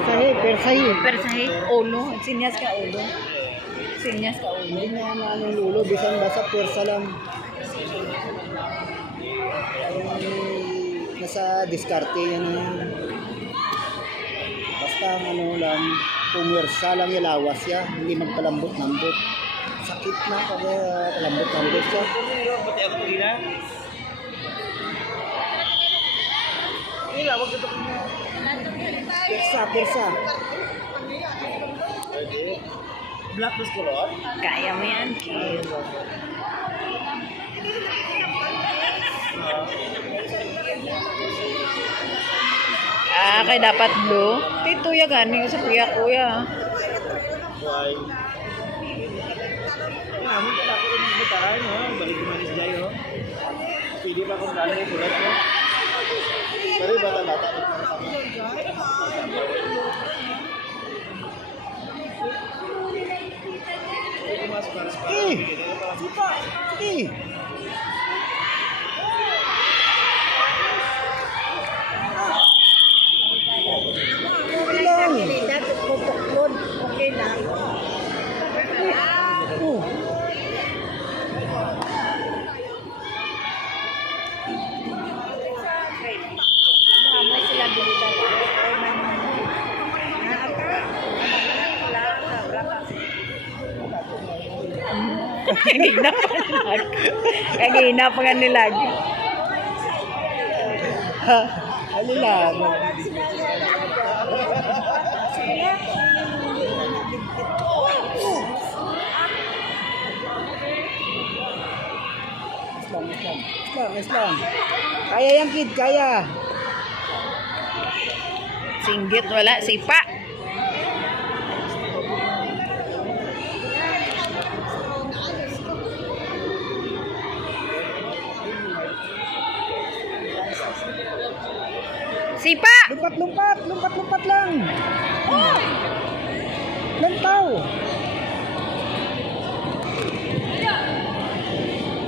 Persahe. Persahe, ulo. Sinyas ka ulo. Sinyas ka ulo. Hindi na anong lulo, bisan basta persa lang. Nasa diskarte yan na yan. Basta ang ano lang, pumersa lang yung lawas ya, hindi magpalambot-lambot. Sakit na pag palambot-lambot siya. Persa. Black plus color? Kaya mo yan, kid. Kay dapat blue. Tito ya gani sa kuya. Why? Namin pala ko rin bitaran, no? Balik manis dayo. Pwede pa kung gano'n yung bulat, no? Pero yung bata-bata. Sipa! Sige! Okay na. Sila bilitan. Kagina pa nga nilag. Alilag. Islam. Kaya yan, kid, kaya. Singgit wala, sipa. Sipa! Lumpat lang. Lantaw.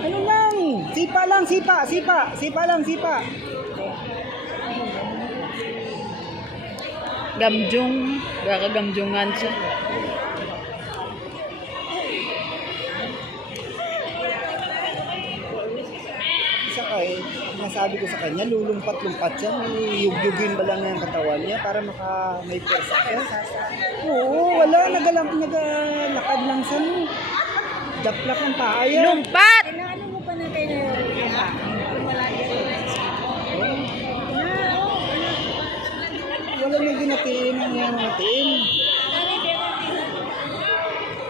Ano lang? Sipa lang. Gamjong, kakagamjongan siya. Isa nasabi ko sa kanya, lulumpat-lumpat siya, yug-yugin ba lang yung katawan niya para may persa siya. Oo, wala, nagalakad lang siya. Daplak ng paa yan. Lumpat! Ano mo pa na kayo na Wala nang ginatiin ang yung natin.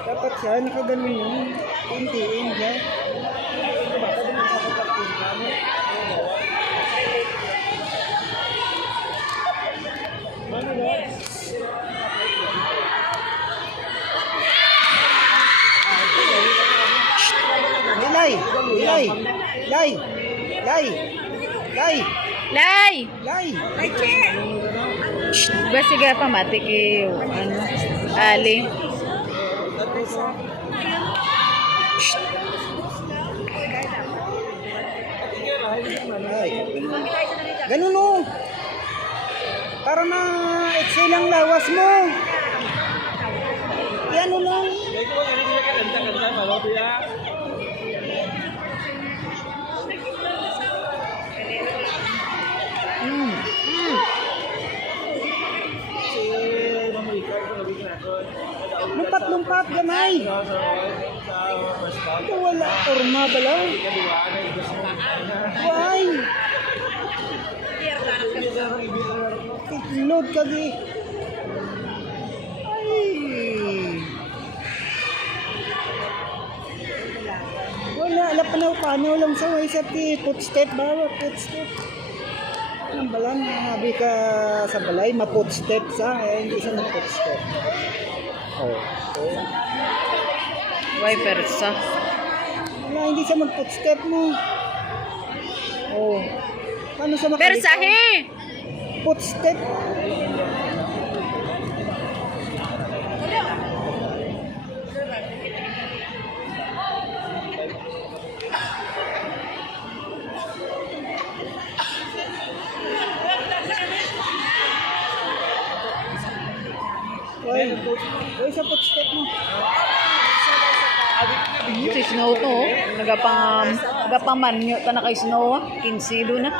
Dapat siya, nakaganon yun. Tintiin siya. Baka din sa kapatid kami. Ano ba? Lay! Basta ka pamati kay ano, Ali. Ganun o. Para ma-exhale ang lawas mo. Yan o lang. Lumpat, gamay. Ito wala, orma ba lang? Why? Load ka di. Ay. Wala, alam pa na paano lang sa way sa footstep ba? Footstep. Ang balang, nabi ka sa balay, ma-footstep sa, hindi siya ma-footstep. Oh. Why persa? Wala, hindi siya mag-footstep mo. Oh. Paano siya makalito? Persahe! Footstep. Oy, oy, sa footstep mo. Si Snow to, oh. Nagapamanyo ta na kay Snow, 15 na.